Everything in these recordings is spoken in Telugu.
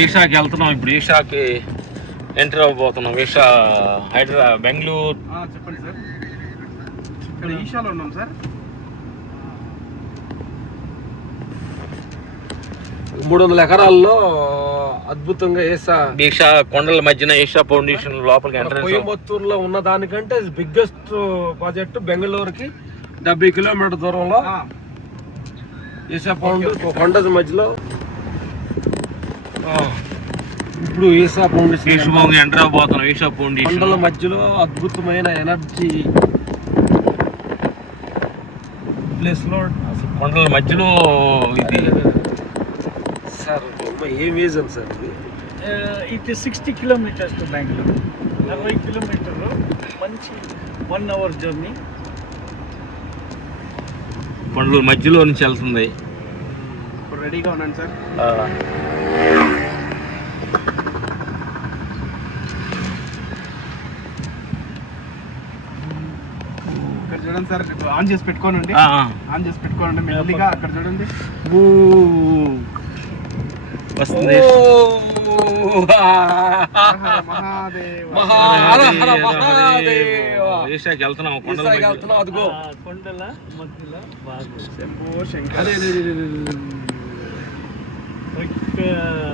ఈషాకి వెళ్తున్నాం ఇప్పుడు. ఈషాకి ఎంటర్ అవ్వబోతున్నాం. ఈషా హైదరాబాద్ బెంగళూరు. చెప్పండి సార్. ఇక్కడ ఈషాలో ఉన్నాం సార్. 300 ఎకరాల్లో అద్భుతంగా ఈషా కొండల మధ్యన ఈషా ఫౌండేషన్ లోపలికి ఎంటర్. కోయంబత్తూరులో ఉన్న దానికంటే బిగ్గెస్ట్ ప్రాజెక్ట్ బెంగళూరుకి 70 కిలోమీటర్ దూరంలో ఈషా ఫౌండేషన్ కొండ మధ్యలో. ఇప్పుడు ఈషా ఫౌండేషన్ ఎంటర్ అవ్వబోతున్నాం. ఈషా ఫౌండేషన్ కొండల మధ్యలో అద్భుతమైన ఎనర్జీ ప్లేస్ లో కొండల మధ్యలో ఇది సార్. ఏం విజన్ సార్ ఇది? ఇది 60 కిలోమీటర్స్ టు బెంగళూరు. 60 కిలోమీటర్లు మంచి 1 అవర్ జర్నీ. కొండల మధ్యలో నుంచి వెళ్తుంది. ఇప్పుడు రెడీగా ఉన్నాను సార్. ఇక్కడ చూడండి సార్. ఆన్ చేసి పెట్టుకోనండి. ఆన్ చేసి పెట్టుకోనండి మెల్లిగా. అక్కడ చూడండి వస్తుంది. ఈషాకి వెళ్తున్నాం. అదిగో కొండల మధ్యలో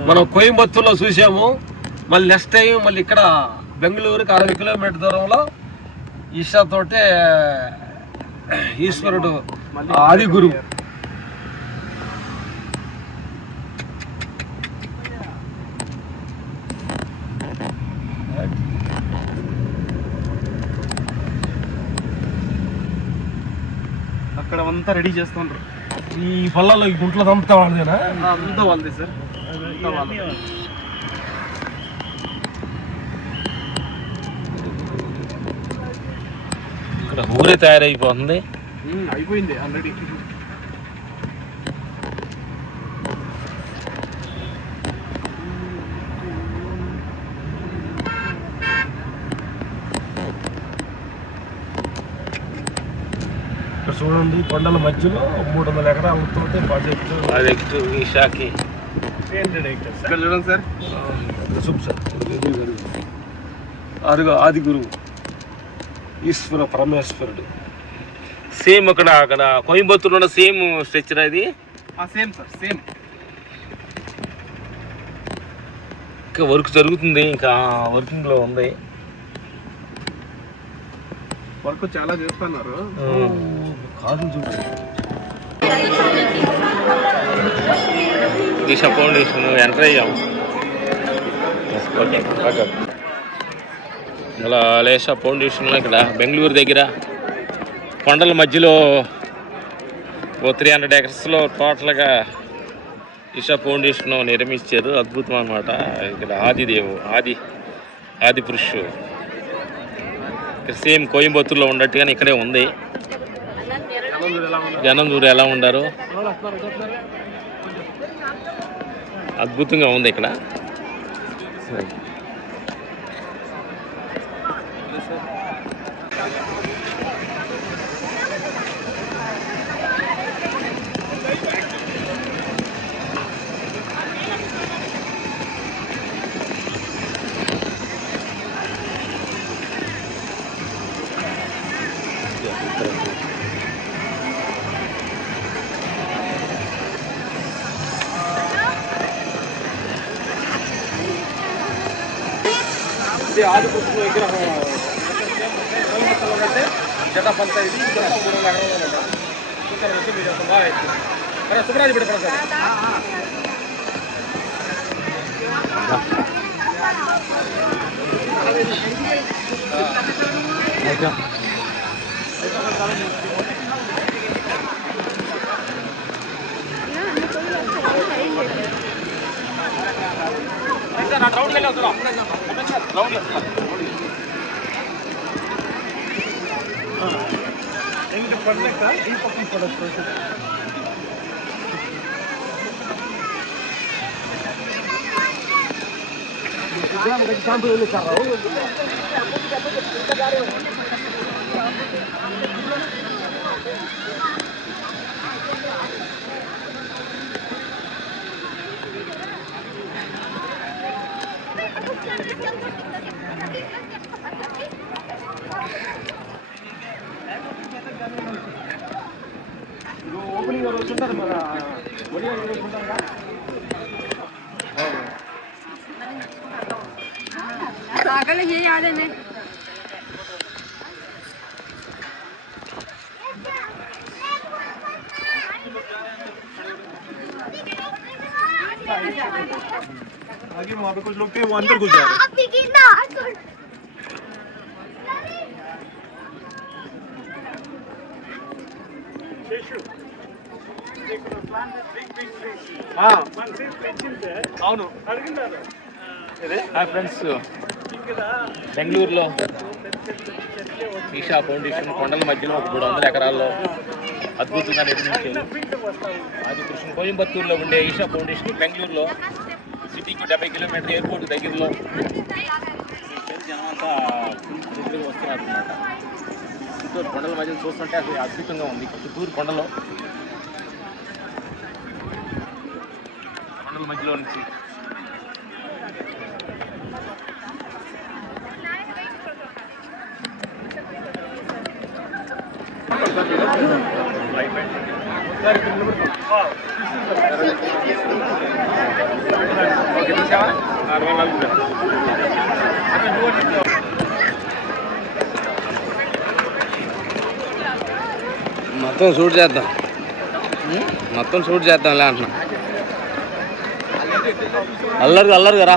మనం కోయంబత్తూరులో చూసాము. మళ్ళీ నెక్స్ట్ టైం మళ్ళీ ఇక్కడ బెంగళూరుకి 60 కిలోమీటర్ దూరంలో ఈషా తోటే ఈశ్వరుడు ఆది గురువు. అక్కడ అంతా రెడీ చేస్తుండ్రు. ఈ పళ్ళలో ఈ గుంట్లో అంతా వాళ్ళదేనా? అంతా వాళ్ళది సార్. ఇక్కడ ఊరే తయారైపోతుంది. అయిపోయింది ఆల్రెడీ. ఇక్కడ చూడండి కొండల మధ్యలో 300 ఎకరాలతో ప్రాజెక్టు ఈషాకి 300 acres. ఇక్కడ చూడండి సార్. అదిగో ఆది గురువు ఈశ్వర పరమేశ్వరుడు. సేమ్ అక్కడ కోయంబత్తూరులో సేమ్ స్ట్రక్చర్ అది. Same sir same. ఇంకా వర్క్ జరుగుతుంది. ఇంకా వర్కింగ్ లో ఉంది. వర్క్ చాలా చేస్తున్నారు. ఈషా ఫౌండేషన్ ఎంటర్ అయ్యాం. ఇలా ఈషా ఫౌండేషన్లో ఇక్కడ బెంగళూరు దగ్గర కొండల మధ్యలో 300 acresలో టోటల్గా ఈషా ఫౌండేషన్ నిర్మించారు. అద్భుతం అన్నమాట. ఇక్కడ ఆదిదేవు ఆది పురుషు ఇక్కడ సేమ్ కోయంబత్తూరులో ఉన్నట్టుగానే ఇక్కడే ఉంది. జనం దూరం ఎలా ఉండారు, అద్భుతంగా ఉంది ఇక్కడ. ఇది ఆది పురుషుల విగ్రహం. జటపంత ఇది 300 ఎకరాలు మీరు బాగా సుబ్రాజు పెడతారు సార్. ఓపెనింగ్ రోజు ఉంటారు మన ఒడియా రోజు ఉంటారు కదా. पागल है ये याद है मैं आगे वहाँ पे कुछ लोग थे वो अंदर घुस जा रहे అవును హాయ్ ఫ్రెండ్స్, బెంగళూరులో ఈషా ఫౌండేషన్ కొండల మధ్యలో 300 ఎకరాల్లో అద్భుతంగా నిర్మించారు. ఆది పురుషుని కోయంబత్తూరులో ఉండే ఈషా ఫౌండేషన్ బెంగళూరులో సిటీకి 70 కిలోమీటర్ ఎయిర్పోర్ట్ దగ్గరలో జనం అంతా దగ్గరికి వస్తున్నారు అనమాట. చుట్టూరు కొండల మధ్యలో చూస్తుంటే అసలు అద్భుతంగా ఉంది. చుట్టూరు కొండల మధ్యలో నుంచి మొత్తం షూట్ చేద్దాం, మొత్తం షూట్ చేద్దాం. ఇలా అంటున్నా అల్లరిగా రా.